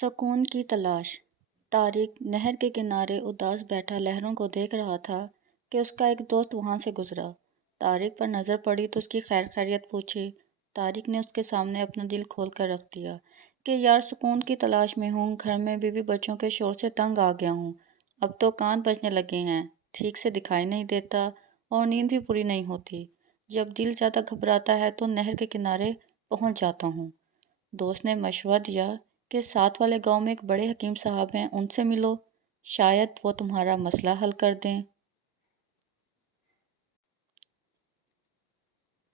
سکون کی تلاش۔ طارق نہر کے کنارے اداس بیٹھا لہروں کو دیکھ رہا تھا کہ اس کا ایک دوست وہاں سے گزرا۔ طارق پر نظر پڑی تو اس کی خیر خیریت پوچھی۔ طارق نے اس کے سامنے اپنا دل کھول کر رکھ دیا کہ یار سکون کی تلاش میں ہوں، گھر میں بیوی بچوں کے شور سے تنگ آ گیا ہوں، اب تو کان بجنے لگے ہیں، ٹھیک سے دکھائی نہیں دیتا اور نیند بھی پوری نہیں ہوتی۔ جب دل زیادہ گھبراتا ہے تو نہر کے کنارے پہنچ جاتا ہوں۔ دوست نے مشورہ دیا کہ ساتھ والے گاؤں میں ایک بڑے حکیم صاحب ہیں، ان سے ملو، شاید وہ تمہارا مسئلہ حل کر دیں۔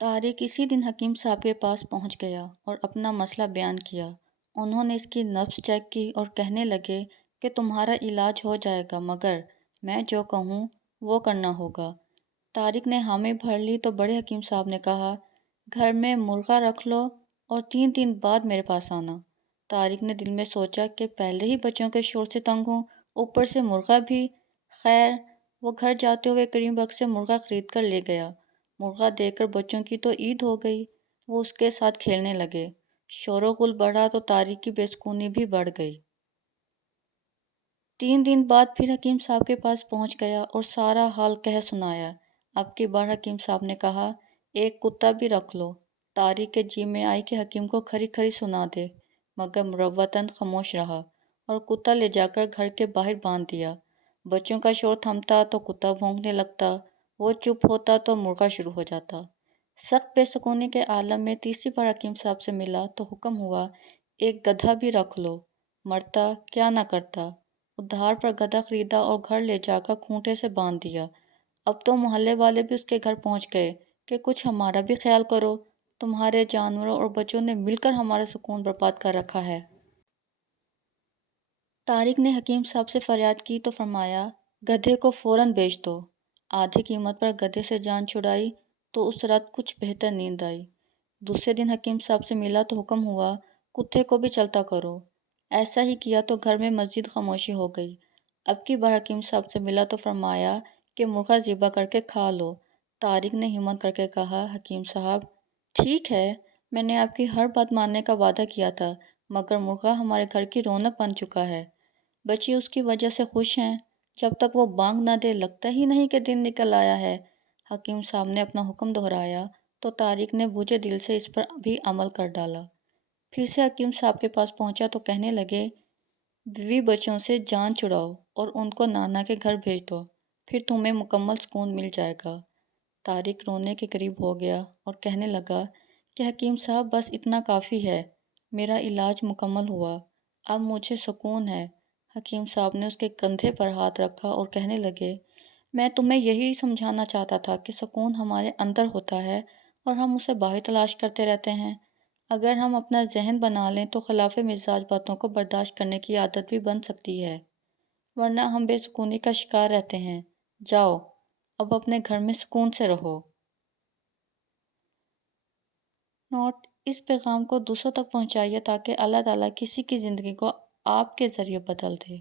طارق اسی دن حکیم صاحب کے پاس پہنچ گیا اور اپنا مسئلہ بیان کیا۔ انہوں نے اس کی نبض چیک کی اور کہنے لگے کہ تمہارا علاج ہو جائے گا، مگر میں جو کہوں وہ کرنا ہوگا۔ طارق نے حامی بھر لی تو بڑے حکیم صاحب نے کہا، گھر میں مرغا رکھ لو اور 3 دن بعد میرے پاس آنا۔ طارق نے دل میں سوچا کہ پہلے ہی بچوں کے شور سے تنگ ہوں، اوپر سے مرغا بھی۔ خیر، وہ گھر جاتے ہوئے کریم بگ سے مرغا خرید کر لے گیا۔ مرغا دیکھ کر بچوں کی تو عید ہو گئی، وہ اس کے ساتھ کھیلنے لگے۔ شور و غل بڑھا تو طارق کی بے سکونی بھی بڑھ گئی۔ 3 دن بعد پھر حکیم صاحب کے پاس پہنچ گیا اور سارا حال کہہ سنایا۔ اب کی بار حکیم صاحب نے کہا، ایک کتا بھی رکھ لو۔ طارق کے جی میں آئی کہ حکیم کو کھری کھری سنا دے، مگر مروتاً خاموش رہا اور کتا لے جا کر گھر کے باہر باندھ دیا۔ بچوں کا شور تھمتا تو کتا بھونکنے لگتا، وہ چپ ہوتا تو مرغا شروع ہو جاتا۔ سخت بے سکونی کے عالم میں تیسری بار حکیم صاحب سے ملا تو حکم ہوا، ایک گدھا بھی رکھ لو، مرتا کیا نہ کرتا۔ ادھار پر گدھا خریدا اور گھر لے جا کر کھونٹے سے باندھ دیا۔ اب تو محلے والے بھی اس کے گھر پہنچ گئے کہ کچھ ہمارا بھی خیال کرو، تمہارے جانوروں اور بچوں نے مل کر ہمارا سکون برباد کر رکھا ہے۔ طارق نے حکیم صاحب سے فریاد کی تو فرمایا، گدھے کو فوراً بیچ دو۔ آدھی قیمت پر گدھے سے جان چھڑائی تو اس رات کچھ بہتر نیند آئی۔ دوسرے دن حکیم صاحب سے ملا تو حکم ہوا، کتے کو بھی چلتا کرو۔ ایسا ہی کیا تو گھر میں مزید خاموشی ہو گئی۔ اب کی بار حکیم صاحب سے ملا تو فرمایا کہ مرغا ذبح کر کے کھا لو۔ طارق نے ہمت کر کے کہا، حکیم صاحب ٹھیک ہے، میں نے آپ کی ہر بات ماننے کا وعدہ کیا تھا، مگر مرغا ہمارے گھر کی رونق بن چکا ہے، بچے اس کی وجہ سے خوش ہیں، جب تک وہ بانگ نہ دے لگتا ہی نہیں کہ دن نکل آیا ہے۔ حکیم صاحب نے اپنا حکم دہرایا تو طارق نے بوجھے دل سے اس پر بھی عمل کر ڈالا۔ پھر سے حکیم صاحب کے پاس پہنچا تو کہنے لگے، بیوی بچوں سے جان چھڑاؤ اور ان کو نانا کے گھر بھیج دو، پھر تمہیں مکمل سکون مل جائے گا۔ طارق رونے کے قریب ہو گیا اور کہنے لگا کہ حکیم صاحب بس اتنا کافی ہے، میرا علاج مکمل ہوا، اب مجھے سکون ہے۔ حکیم صاحب نے اس کے کندھے پر ہاتھ رکھا اور کہنے لگے، میں تمہیں یہی سمجھانا چاہتا تھا کہ سکون ہمارے اندر ہوتا ہے اور ہم اسے باہر تلاش کرتے رہتے ہیں۔ اگر ہم اپنا ذہن بنا لیں تو خلاف مزاج باتوں کو برداشت کرنے کی عادت بھی بن سکتی ہے، ورنہ ہم بے سکونی کا شکار رہتے ہیں۔ جاؤ، اب اپنے گھر میں سکون سے رہو۔ نوٹ: اس پیغام کو دوسروں تک پہنچائیے تاکہ اللہ تعالیٰ کسی کی زندگی کو آپ کے ذریعے بدل دے۔